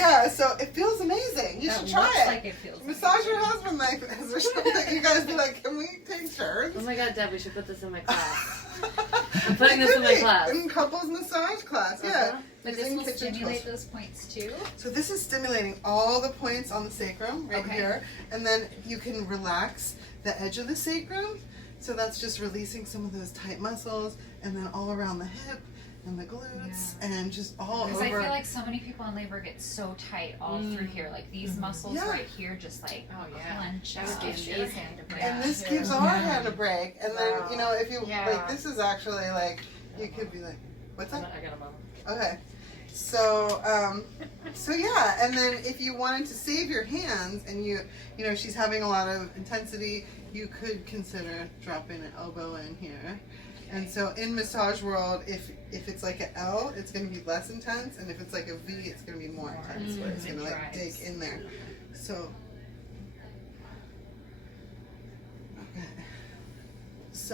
Yeah, so it feels amazing. You should try it. Like it feels Massage your husband like this or something. You guys be like, can we take turns? Oh my god, Deb, we should put this in my class. I'm putting this in my class. In couples massage class, yeah. But this will stimulate those points too? So this is stimulating all the points on the sacrum right here. And then you can relax the edge of the sacrum. So that's just releasing some of those tight muscles, and then all around the hip and the glutes and just all over. Because I feel like so many people in labor get so tight all through here. Like these muscles right here just like clench out. That gives your hand a break. And this gives our hand a break. And then, you know, if you, like, this is actually like, you could be like, what's that? I got a moment. Okay. So, so yeah, and then if you wanted to save your hands and you know, she's having a lot of intensity, you could consider dropping an elbow in here. And so in massage world, if it's like an L, it's going to be less intense, and if it's like a V, it's going to be more intense, where it's going to like dig in there. So